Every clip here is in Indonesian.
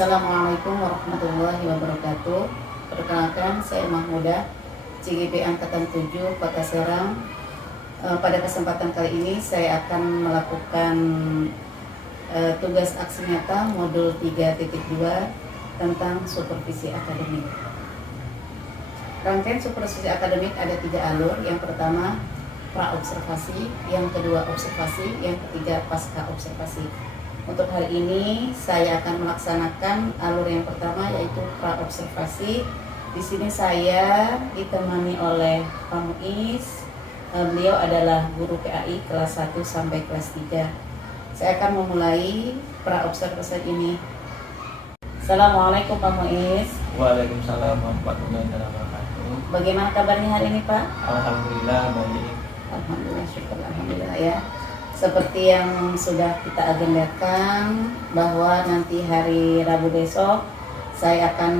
Assalamualaikum warahmatullahi wabarakatuh. Perkenalkan, saya Mahmudah, CGP Angkatan 7, Kota Serang. Pada kesempatan kali ini saya akan melakukan tugas aksi nyata modul 3.2 tentang supervisi akademik. Rangkaian supervisi akademik ada 3 alur. Yang pertama pra-observasi, yang kedua observasi, yang ketiga pasca observasi. Untuk hari ini saya akan melaksanakan alur yang pertama, yaitu pra-observasi. Di sini saya ditemani oleh Pak Muiz. Beliau adalah guru PAI kelas 1 sampai kelas 3. Saya akan memulai pra-observasi ini. Assalamualaikum Pak Muiz. Waalaikumsalam warahmatullahi wabarakatuh. Bagaimana kabarnya hari ini Pak? Alhamdulillah baik. Alhamdulillah, syukur alhamdulillah ya. Seperti yang sudah kita agendakan bahwa nanti hari Rabu besok saya akan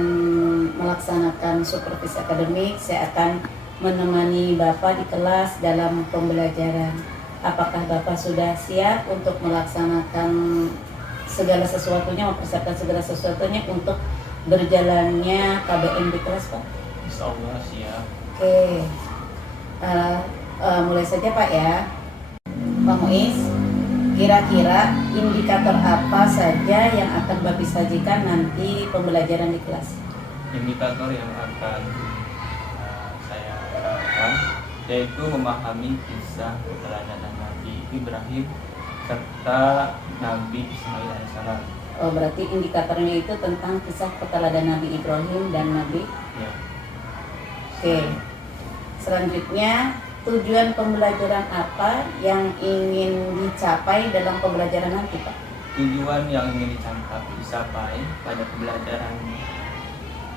melaksanakan supervisi akademik. Saya akan menemani Bapak di kelas dalam pembelajaran. Apakah Bapak sudah siap untuk melaksanakan segala sesuatunya, mempersiapkan segala sesuatunya untuk berjalannya KBM di kelas Pak? Insya Allah siap. Oke, mulai saja Pak ya. Pak Muiz, kira-kira indikator apa saja yang akan Bapak sajikan nanti pembelajaran di kelas? Indikator yang akan saya terapkan yaitu memahami kisah keteladanan Nabi Ibrahim serta Nabi Ismail alaihissalam. Oh, berarti indikatornya itu tentang kisah keteladanan Nabi Ibrahim dan Nabi. Ya. Oke. Selanjutnya, tujuan pembelajaran apa yang ingin dicapai dalam pembelajaran nanti Pak? Tujuan yang ingin dicapai pada pembelajaran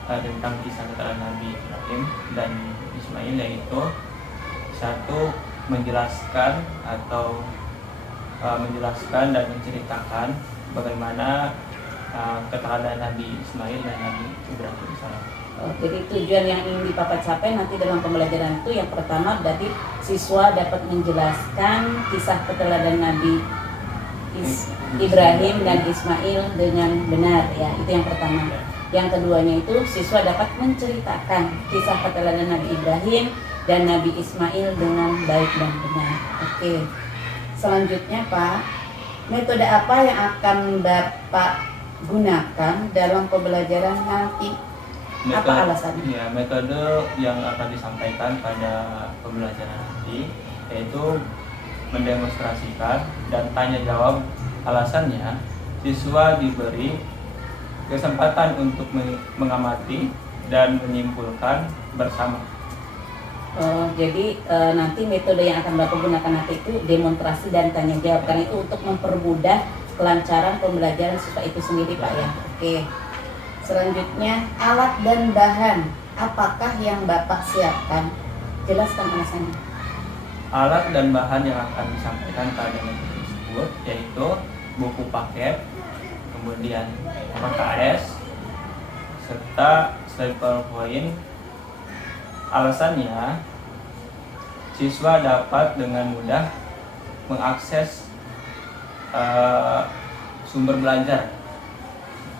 tentang kisah keteladanan Nabi Ibrahim dan Ismail yaitu satu, menjelaskan dan menceritakan bagaimana keteladanan Nabi Ismail dan Nabi Ibrahim alaihissalam. Jadi tujuan yang ingin Bapak capai nanti dalam pembelajaran itu yang pertama berarti siswa dapat menjelaskan kisah keteladanan Nabi Ibrahim dan Ismail dengan benar ya, itu yang pertama. Yang keduanya itu siswa dapat menceritakan kisah keteladanan Nabi Ibrahim dan Nabi Ismail dengan baik dan benar. Oke. Selanjutnya Pak, metode apa yang akan Bapak gunakan dalam pembelajaran nanti? Apa alasannya? Ya, metode yang akan disampaikan pada pembelajaran nanti yaitu mendemonstrasikan dan tanya jawab. Alasannya, siswa diberi kesempatan untuk mengamati dan menyimpulkan bersama. Jadi nanti metode yang akan Bapak gunakan nanti itu demonstrasi dan tanya jawab, karena itu untuk mempermudah kelancaran pembelajaran siswa itu sendiri Pak ya. Oke. Selanjutnya, alat dan bahan apakah yang Bapak siapkan? Jelaskan alasannya. Alat dan bahan yang akan disampaikan pada metode tersebut yaitu buku paket, kemudian PKS, serta slide PowerPoint. Alasannya, siswa dapat dengan mudah mengakses sumber belajar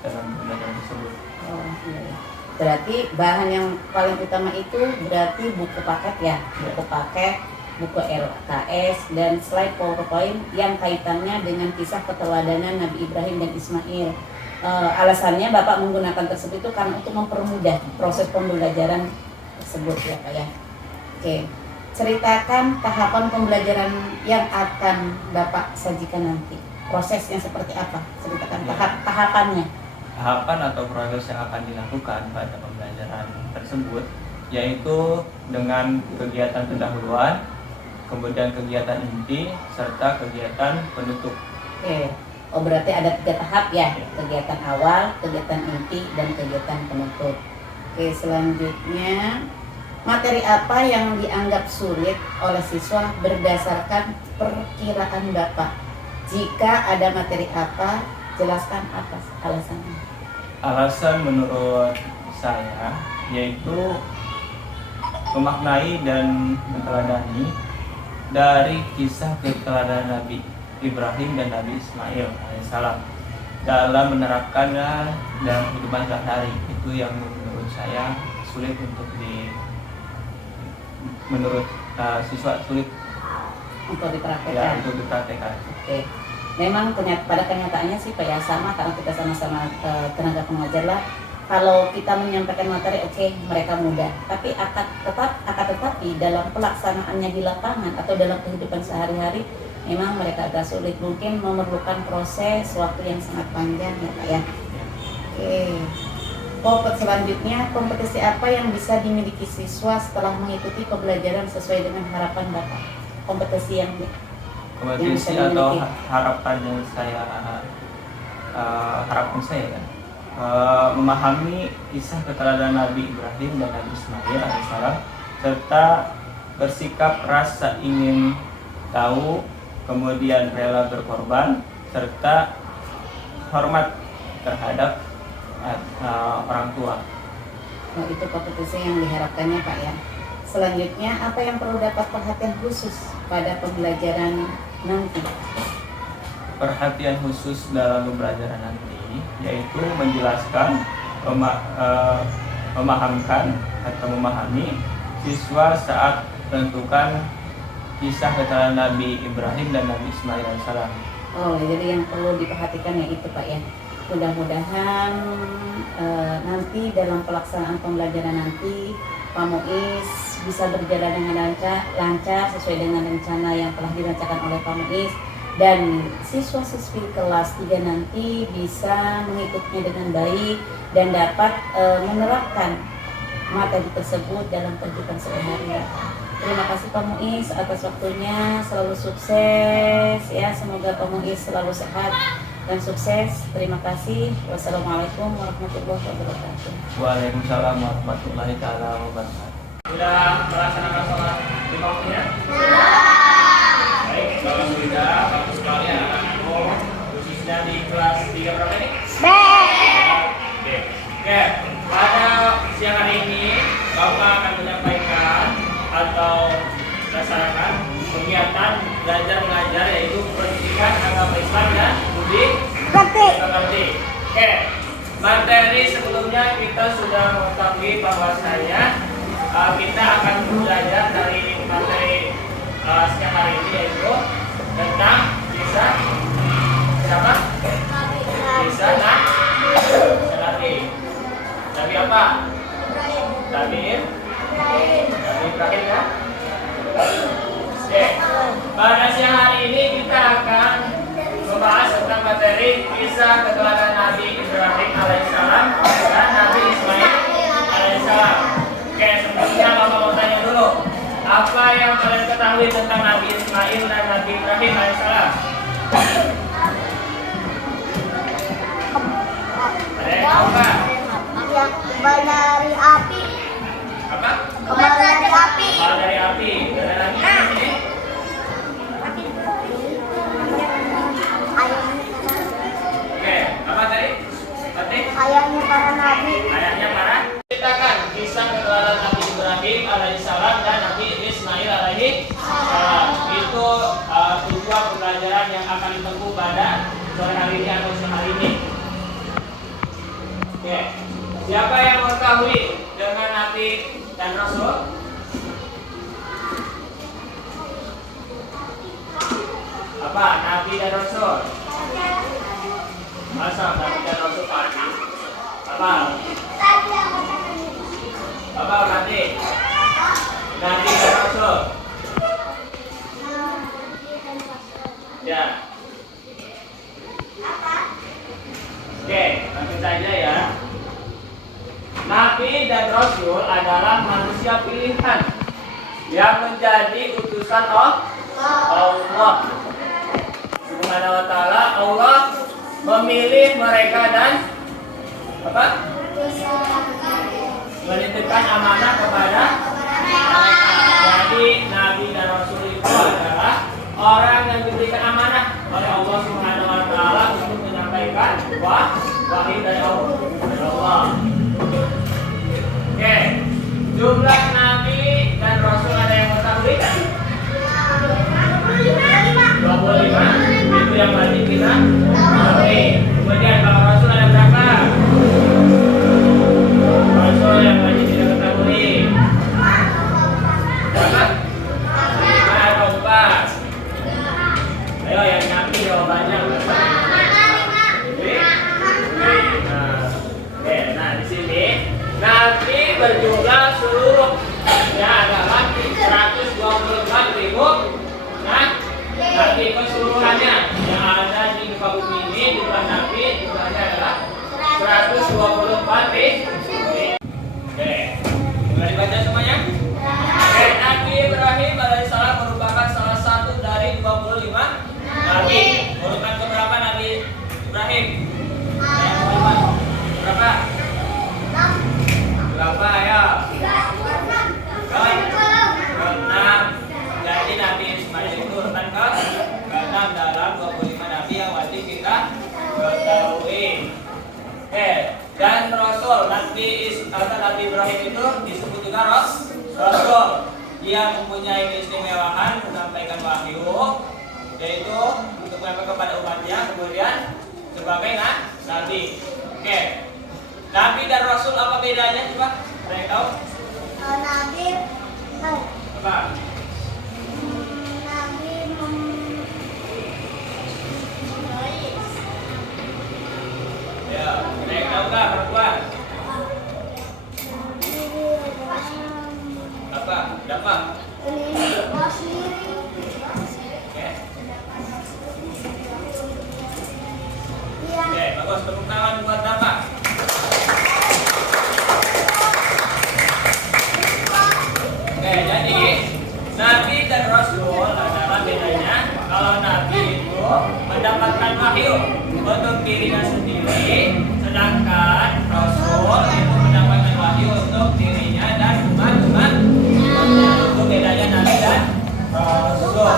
dalam pembelajaran tersebut. Oh, iya. Berarti bahan yang paling utama itu berarti buku paket ya, buku paket, buku LKS, dan slide PowerPoint yang kaitannya dengan kisah keteladanan Nabi Ibrahim dan Ismail. Alasannya Bapak menggunakan tersebut itu karena untuk mempermudah proses pembelajaran tersebut ya Pak ya. Oke, ceritakan tahapan pembelajaran yang akan Bapak sajikan nanti. Prosesnya seperti apa? Ceritakan tahapannya. Tahapan atau proses yang akan dilakukan pada pembelajaran tersebut yaitu dengan kegiatan pendahuluan, kemudian kegiatan inti, serta kegiatan penutup. Oke. Oh, berarti ada 3 tahap ya, kegiatan awal, kegiatan inti, dan kegiatan penutup. Oke, selanjutnya materi apa yang dianggap sulit oleh siswa berdasarkan perkiraan Bapak? Jika ada materi apa, jelaskan apa alasannya. Alasan menurut saya yaitu memaknai dan meneladani dari kisah keteladanan Nabi Ibrahim dan Nabi Ismail alaihissalam. dalam menerapkannya dalam kehidupan sehari-hari. Itu yang menurut saya sulit untuk menurut siswa sulit untuk dipraktekkan. ya untuk dipraktekkan. Oke. Memang pada kenyataannya sih Pak ya sama, karena kita sama-sama tenaga pengajar lah. Kalau kita menyampaikan materi, oke, mereka mudah. Tapi akan tetapi dalam pelaksanaannya di lapangan atau dalam kehidupan sehari-hari, memang mereka agak sulit. Mungkin memerlukan proses waktu yang sangat panjang ya Pak ya. Oke. Selanjutnya, kompetisi apa yang bisa dimiliki siswa setelah mengikuti pembelajaran sesuai dengan harapan Bapak? Kompetisi Kompetisi atau harapan yang saya kan memahami kisah keteladanan Nabi Ibrahim dan Nabi Ismail alaihissalam, serta bersikap rasa ingin tahu, kemudian rela berkorban, serta hormat terhadap orang tua. Nah, itu kompetisi yang diharapkannya Pak ya. Selanjutnya, apa yang perlu dapat perhatian khusus pada pembelajaran nanti? Perhatian khusus dalam pembelajaran nanti yaitu menjelaskan, memahamkan atau memahami siswa saat menentukan kisah keteladanan Nabi Ibrahim dan Nabi Ismail alaihissalam. Oh, jadi yang perlu diperhatikan ya itu Pak ya. Mudah-mudahan nanti dalam pelaksanaan pembelajaran nanti Pak Muiz bisa berjalan dengan lancar sesuai dengan rencana yang telah dirancangkan oleh Pak Muiz, dan siswa-siswi kelas 3 nanti bisa mengikutinya dengan baik dan dapat menerapkan materi tersebut dalam kehidupan sehari-hari. Terima kasih Pak Muiz atas waktunya, selalu sukses ya, semoga Pak Muiz selalu sehat dan sukses. Terima kasih. Wassalamualaikum warahmatullahi wabarakatuh. Waalaikumsalam warahmatullahi wabarakatuh. Sudah melaksanakan sholat di waktunya? Baik, kalau sudah, bagus sekali anak-anakku, khususnya di kelas 3 berapa ini? Oke, pada siang hari ini Bapak akan menyampaikan atau melaksanakan kegiatan belajar mengajar, yaitu pendidikan agama Islam dan budi pekerti. Oke, materi sebelumnya kita sudah mengetahui bahwasanya kita akan belajar dari materi siang hari ini, yaitu tentang kisah siapa? Kisah Nabi. Nabi apa? Nabi Ibrahim ya? Oke. Pada siang hari ini kita akan membahas tentang materi kisah keteladanan Nabi Ibrahim alaihissalam dan Nabi Ismail alaihissalam. Oke, sebelumnya Bapak mau tanya dulu, apa yang kalian ketahui tentang Nabi Ismail dan Nabi Ibrahim alaihissalam? Ada yang tahu nggak? Yang kembali dari api. Apa? Kembali dari api. Kembali dari api. Ada lagi di sini? Oke, apa tadi? Ayahnya para nabi. Ayahnya para. Ceritakan kisah keteladanan Nabi Ibrahim alaihissalam dan Nabi Ismail alaihissalam. Itu tujuan pembelajaran yang akan ditempuh pada sore hari ini atau siang hari ini. Oke, siapa yang mengetahui dengan Nabi dan Rasul? Apa Nabi dan Rasul? Masa Nabi dan Rasul pasti? Apa? Apa nanti? Nabi dan Rasul. Ya. Oke, lanjut saja ya. Nabi dan Rasul adalah manusia pilihan yang menjadi utusan Allah Subhanahu wa ta'ala. Allah memilih mereka dan apa? Menitipkan amanah kepada mereka. Jadi Nabi dan Rasul itu adalah orang yang diberikan amanah oleh Allah Subhanahu wa ta'ala untuk menyampaikan wahyu dari Allah. Oke, jumlah Nabi dan Rasul ada yang mengetahui? 25. Itu yang wajib kita ketahui. Kemudian itu disebut juga Rasul. Dia mempunyai keistimewaan menyampaikan wahyu, yaitu untuk menyampaikan kepada umatnya, kemudian sebagai nabi. Oke. Nabi dan Rasul apa bedanya coba? Ada yang tahu? Nabi, Apa? Nabi Ya, ada yang tahu nggak perempuan? Apa? Dapat? Oke. Oke, bagus. Tepuk tangan buat Dafa. Oke, jadi Nabi dan Rasul adalah bedanya. Kalau Nabi itu mendapatkan wahyu untuk dirinya sendiri, sedangkan Rasul itu mendapatkan wahyu untuk dirinya dan umat-umat. Itu bedanya Nabi dan Rasul.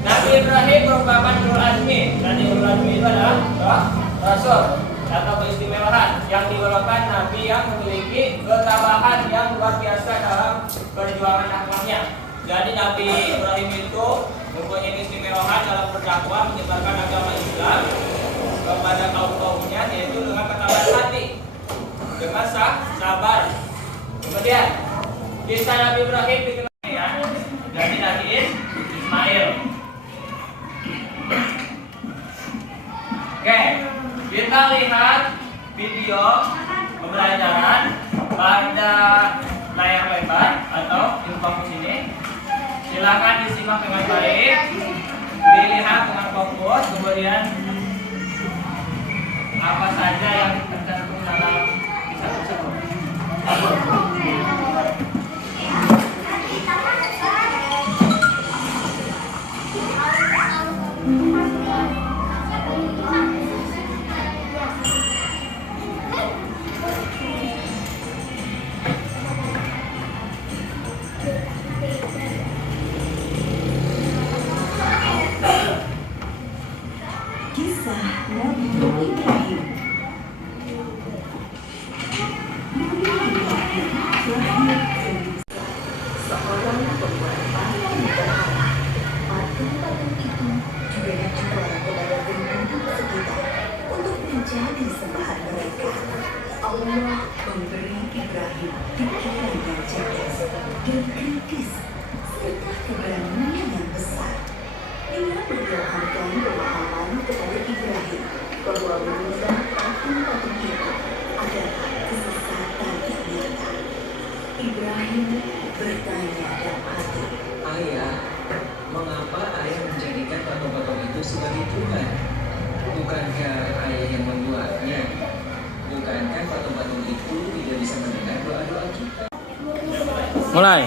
Nabi Ibrahim merupakan ulul azmi. Tadi ulul azmi itu adalah Rasul atau keistimewaan yang digolongkan Nabi yang memiliki ketabahan yang luar biasa dalam perjuangan dakwahnya. Jadi Nabi Ibrahim itu mempunyai keistimewaan dalam berdakwah menyebarkan agama Islam kepada kaum-kaumnya, yaitu dengan ketabahan hati, dengan sabar. Kemudian kisah Nabi Ibrahim dikenal ya. Jadi Nabi Ismail. Oke, kita lihat video pembelajaran pada layar lebar atau info ini. Silakan disimak dengan baik, dilihat dengan fokus, kemudian apa saja yang tercantum dalam kisah tersebut. Kisah Nabi Ibrahim. Seorang pembuat patung berharap patung-patung itu juga dijual kepada penduduk sekitar untuk menjadi sembahan mereka. Allah memberi Ibrahim pikiran yang cerdas dan kritis serta keberanian yang besar. Dia berdoakan pemahaman kepada Ibrahim bahwa menyembah patung-patung itu adalah kesesatan yang nyata. Ibrahim bertanya dalam hati, Ayah, mengapa ayah menjadikan patung-patung itu sebagai Tuhan? Bukankah ayah yang membuatnya? Bukankah patung-patung itu tidak bisa mendengar doa-doa kita? Mulai.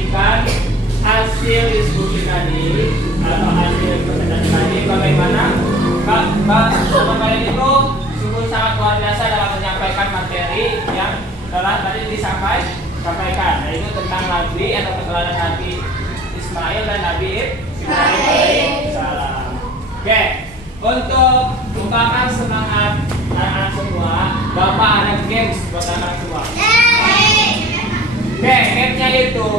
menyaksikan hasil diskusi tadi atau hasil presentasi tadi, bagaimana teman kalian itu sungguh sangat luar biasa dalam menyampaikan materi yang telah tadi disampaikan, yaitu tentang Nabi atau keturunan Nabi Ismail dan Nabi Ibrahim alaihissalam. Oke, untuk membakar semangat anak-anak semua, Bapak ada games buat anak semua. Oke, gamesnya itu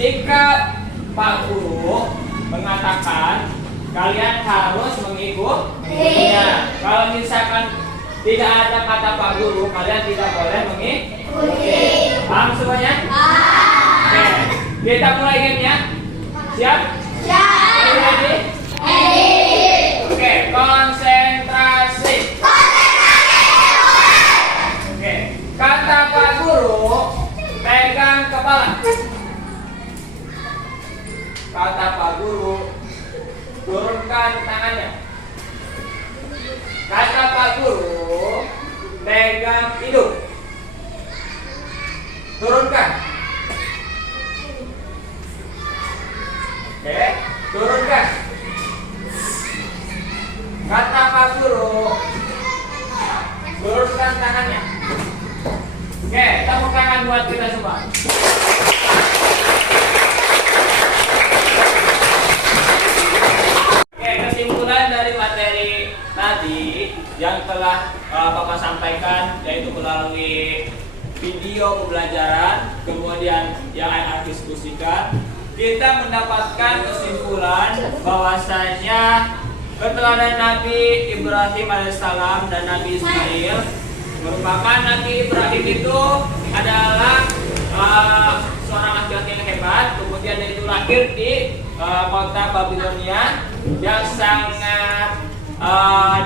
jika Pak Guru mengatakan kalian harus mengikutinya. Kalau misalkan tidak ada kata Pak Guru, kalian tidak boleh mengikuti. Paham semuanya? Oke, kita mulai gamenya. Siap? Siap. Ready? Oke, konsentrasi. Oke, kata Pak Guru, pegang kepala. Kata Pak Guru, turunkan tangannya. Kata Pak Guru, pegang hidung. Turunkan. Oke, turunkan. Kata Pak Guru, turunkan tangannya. Oke, tepuk tangan buat kita semua. Oke, kesimpulan dari materi tadi yang telah Bapak sampaikan, yaitu melalui video pembelajaran, kemudian yang akan diskusikan, kita mendapatkan kesimpulan bahwasanya keturunan Nabi Ibrahim alaihissalam dan Nabi Ismail merupakan Nabi Ibrahim itu adalah seorang laki-laki yang hebat, kemudian dia itu lahir di kota Babilonia yang sangat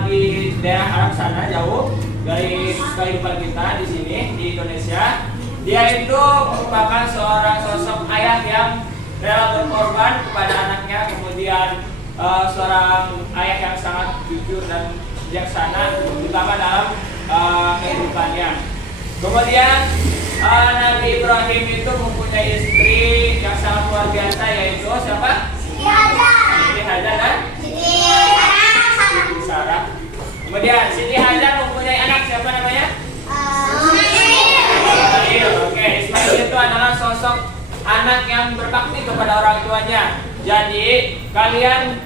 di daerah Arab sana, jauh dari kehidupan kita di sini di Indonesia. Dia itu merupakan seorang sosok ayah yang rela berkorban kepada anaknya, kemudian seorang ayah yang sangat jujur dan bijaksana, terutama dalam kehidupannya. Kemudian Nabi Ibrahim itu mempunyai istri yang sangat luar biasa, yaitu siapa? Siti Hajar dan Siti Sarah. Kemudian Siti Hajar mempunyai anak, siapa namanya? Ismail. Oke, Ismail itu adalah sosok anak yang berbakti kepada orang tuanya. Jadi kalian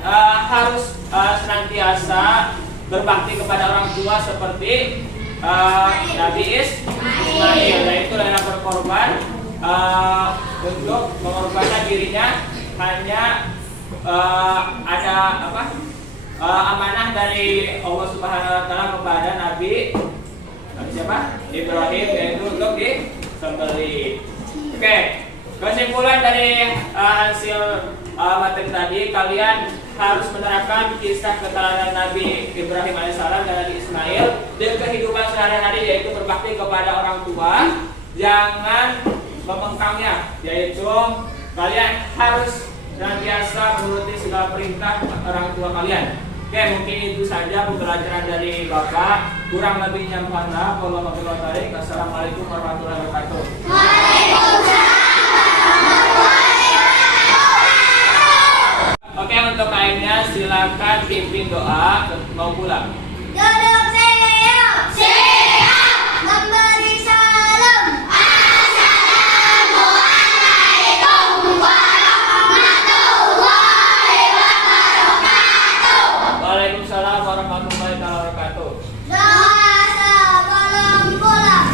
harus senantiasa berbakti kepada orang tua seperti Nabi Ismail, yaitu rela berkorban untuk mengorbankan dirinya hanya ada amanah dari Allah Subhanahu Wa Taala kepada Nabi siapa? Ibrahim, yaitu untuk disembelih. Oke, kesimpulan dari hasil materi tadi, kalian harus menerapkan kisah keteladanan Nabi Ibrahim alaihissalam dan Nabi Ismail di kehidupan sehari-hari, yaitu berbakti kepada orang tua, jangan membengkangnya, yaitu kalian harus senantiasa menuruti segala perintah orang tua kalian. Oke, mungkin itu saja pembelajaran dari Bapak. Kurang lebihnya mohon maaf. Wassalamualaikum warahmatullahi wabarakatuh. Oke, untuk kainnya silakan pimpin doa mau pulang. Duduk siap, memberi salam. Assalamualaikum warahmatullahi wabarakatuh. Waalaikumsalam warahmatullahi wabarakatuh. Doa sebelum pulang.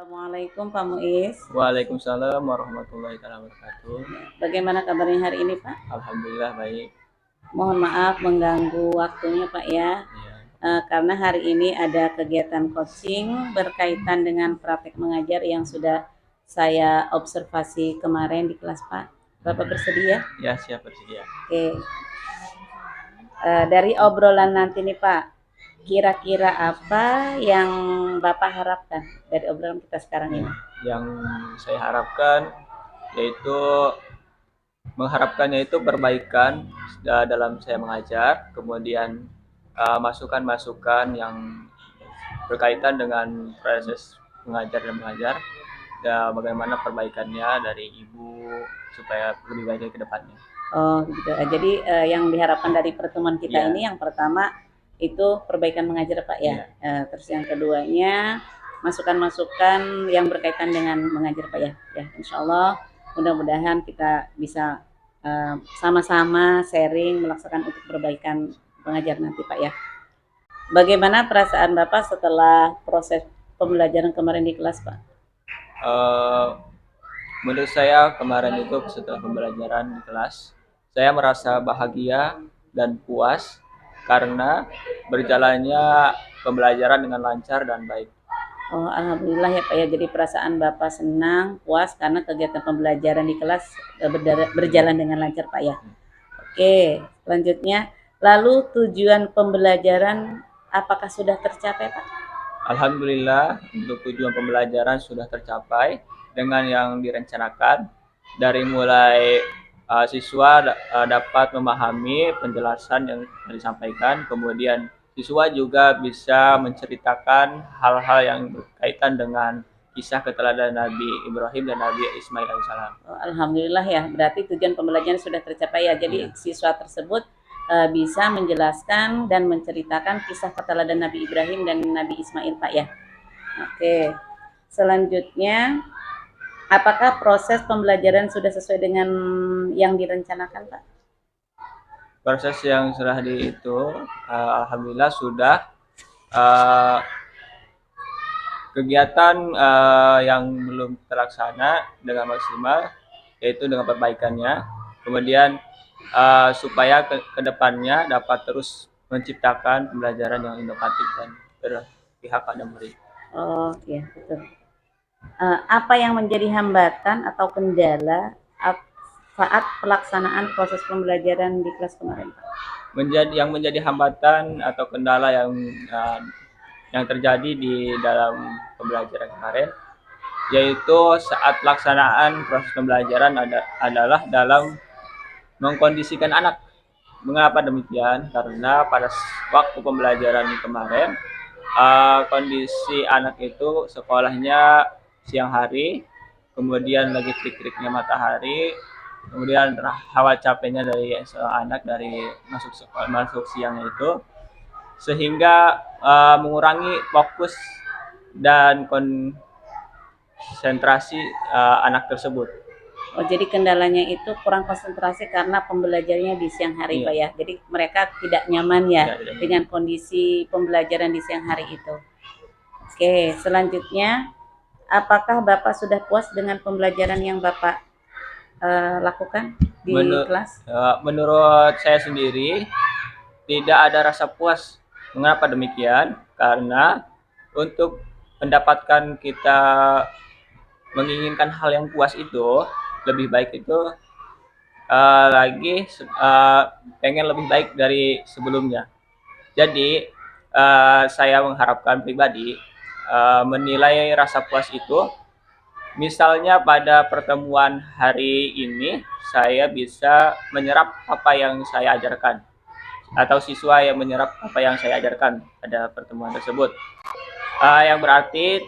Assalamualaikum Pak Muiz. Waalaikumsalam warahmatullahi wabarakatuh. Bagaimana kabarnya hari ini Pak? Alhamdulillah baik. Mohon maaf mengganggu waktunya Pak ya. Iya. karena hari ini ada kegiatan coaching berkaitan dengan praktek mengajar yang sudah saya observasi kemarin di kelas Pak. Bapak bersedia? Ya, siap bersedia. Oke. Dari obrolan nanti nih Pak, kira-kira apa yang Bapak harapkan dari obrolan kita sekarang ini? Yang saya harapkan yaitu mengharapkannya itu perbaikan dalam saya mengajar, kemudian masukan-masukan yang berkaitan dengan proses mengajar dan mengajar, dan bagaimana perbaikannya dari ibu supaya lebih baik ke depannya. Oh gitu. Jadi yang diharapkan dari pertemuan kita Iya. ini yang pertama itu perbaikan mengajar Pak ya. Terus yang keduanya masukan-masukan yang berkaitan dengan mengajar Pak ya. Ya Insya Allah mudah-mudahan kita bisa sama-sama sharing melaksanakan untuk perbaikan pengajar nanti Pak ya. Bagaimana perasaan Bapak setelah proses pembelajaran kemarin di kelas Pak? Menurut saya kemarin itu setelah pembelajaran di kelas, saya merasa bahagia dan puas karena berjalannya pembelajaran dengan lancar dan baik. Oh, alhamdulillah ya Pak ya. Jadi perasaan Bapak senang, puas karena kegiatan pembelajaran di kelas berjalan dengan lancar Pak ya. Oke, selanjutnya, lalu tujuan pembelajaran apakah sudah tercapai Pak? Alhamdulillah untuk tujuan pembelajaran sudah tercapai dengan yang direncanakan, dari mulai siswa dapat memahami penjelasan yang disampaikan, kemudian siswa juga bisa menceritakan hal-hal yang berkaitan dengan kisah keteladanan Nabi Ibrahim dan Nabi Ismail alaihissalam. Oh, alhamdulillah ya, berarti tujuan pembelajaran sudah tercapai ya. Jadi siswa tersebut bisa menjelaskan dan menceritakan kisah keteladanan Nabi Ibrahim dan Nabi Ismail Pak ya. Oke, selanjutnya apakah proses pembelajaran sudah sesuai dengan yang direncanakan Pak? Proses yang sudah alhamdulillah sudah. Kegiatan yang belum terlaksana dengan maksimal yaitu dengan perbaikannya, kemudian supaya kedepannya dapat terus menciptakan pembelajaran yang inovatif dan berpihak pada murid. Oh iya betul. Apa yang menjadi hambatan atau kendala saat pelaksanaan proses pembelajaran di kelas kemarin Pak? Yang menjadi hambatan atau kendala yang terjadi di dalam pembelajaran kemarin yaitu saat pelaksanaan proses pembelajaran adalah dalam mengkondisikan anak. Mengapa demikian? Karena pada waktu pembelajaran kemarin kondisi anak itu sekolahnya siang hari, kemudian lagi terik-teriknya matahari, kemudian hawa capeknya dari anak dari masuk siangnya itu, sehingga mengurangi fokus dan konsentrasi anak tersebut. Oh, jadi kendalanya itu kurang konsentrasi karena pembelajarannya di siang hari Pak ya. Jadi mereka tidak nyaman ya dengan kondisi pembelajaran di siang hari itu. Oke, selanjutnya apakah Bapak sudah puas dengan pembelajaran yang Bapak lakukan di kelas? Menurut saya sendiri tidak ada rasa puas. Mengapa demikian? Karena untuk mendapatkan kita menginginkan hal yang puas itu lebih baik itu pengen lebih baik dari sebelumnya. Jadi saya mengharapkan pribadi menilai rasa puas itu, misalnya pada pertemuan hari ini saya bisa menyerap apa yang saya ajarkan, atau siswa yang menyerap apa yang saya ajarkan pada pertemuan tersebut, yang berarti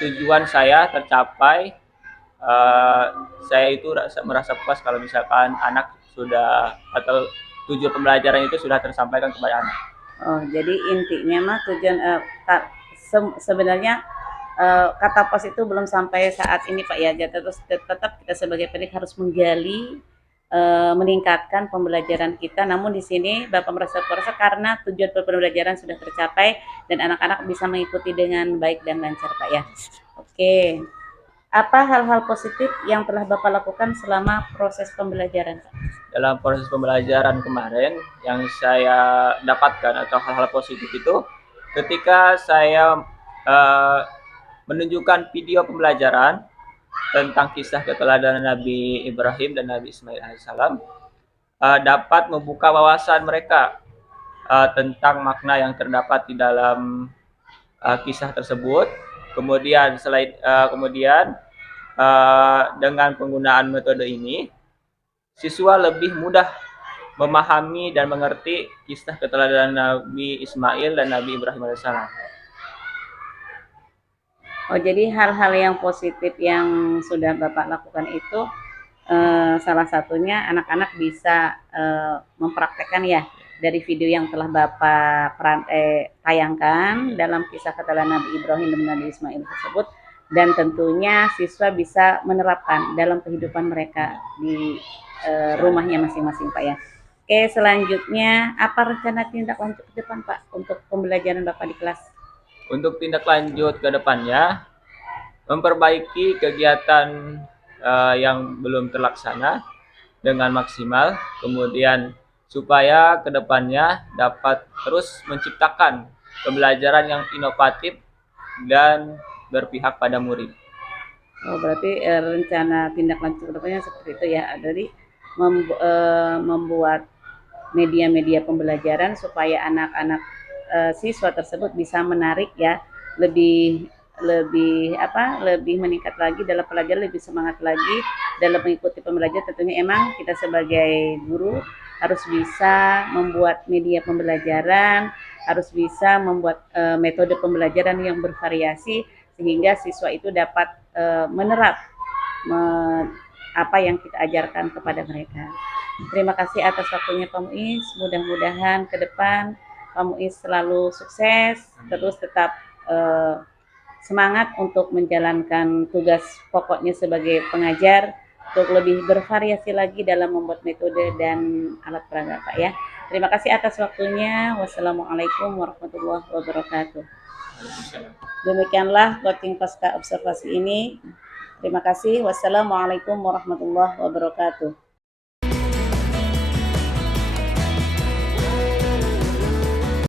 tujuan saya tercapai. Saya itu merasa puas kalau misalkan anak sudah, atau tujuan pembelajaran itu sudah tersampaikan kepada anak. Oh, jadi intinya mah tujuan sebenarnya kata puas itu belum sampai saat ini Pak ya. Tetap kita sebagai pendidik harus menggali, meningkatkan pembelajaran kita. Namun di sini Bapak merasa puas karena tujuan pembelajaran sudah tercapai dan anak-anak bisa mengikuti dengan baik dan lancar Pak ya. Oke. apa hal-hal positif yang telah Bapak lakukan selama proses pembelajaran, Pak? Dalam proses pembelajaran kemarin yang saya dapatkan atau hal-hal positif itu ketika saya menunjukkan video pembelajaran tentang kisah keteladanan Nabi Ibrahim dan Nabi Ismail alaihissalam, dapat membuka wawasan mereka tentang makna yang terdapat di dalam kisah tersebut. Kemudian dengan penggunaan metode ini, siswa lebih mudah memahami dan mengerti kisah keteladanan Nabi Ismail dan Nabi Ibrahim alaihissalam. Oh, jadi hal-hal yang positif yang sudah Bapak lakukan itu salah satunya anak-anak bisa mempraktekkan ya dari video yang telah Bapak tayangkan dalam kisah keteladanan Nabi Ibrahim dan Nabi Ismail tersebut, dan tentunya siswa bisa menerapkan dalam kehidupan mereka di rumahnya masing-masing, Pak ya. Oke, selanjutnya apa rencana tindak lanjut ke depan, Pak, untuk pembelajaran Bapak di kelas? Untuk tindak lanjut ke depannya, memperbaiki kegiatan yang belum terlaksana dengan maksimal, kemudian supaya ke depannya dapat terus menciptakan pembelajaran yang inovatif dan berpihak pada murid. Oh, berarti rencana tindak lanjut ke depannya seperti itu ya, dari membuat media-media pembelajaran supaya anak-anak siswa tersebut bisa menarik ya, lebih meningkat lagi dalam pelajaran, lebih semangat lagi dalam mengikuti pembelajaran. Tentunya emang kita sebagai guru harus bisa membuat media pembelajaran, harus bisa membuat metode pembelajaran yang bervariasi sehingga siswa itu dapat menerap apa yang kita ajarkan kepada mereka. Terima kasih atas waktunya Pak Muiz. Mudah-mudahan ke depan Pak Muiz selalu sukses, terus tetap semangat untuk menjalankan tugas pokoknya sebagai pengajar, untuk lebih bervariasi lagi dalam membuat metode dan alat peraga, Pak ya. Terima kasih atas waktunya. Wassalamualaikum warahmatullahi wabarakatuh. Demikianlah coaching pasca observasi ini. Terima kasih. Wassalamualaikum warahmatullahi wabarakatuh.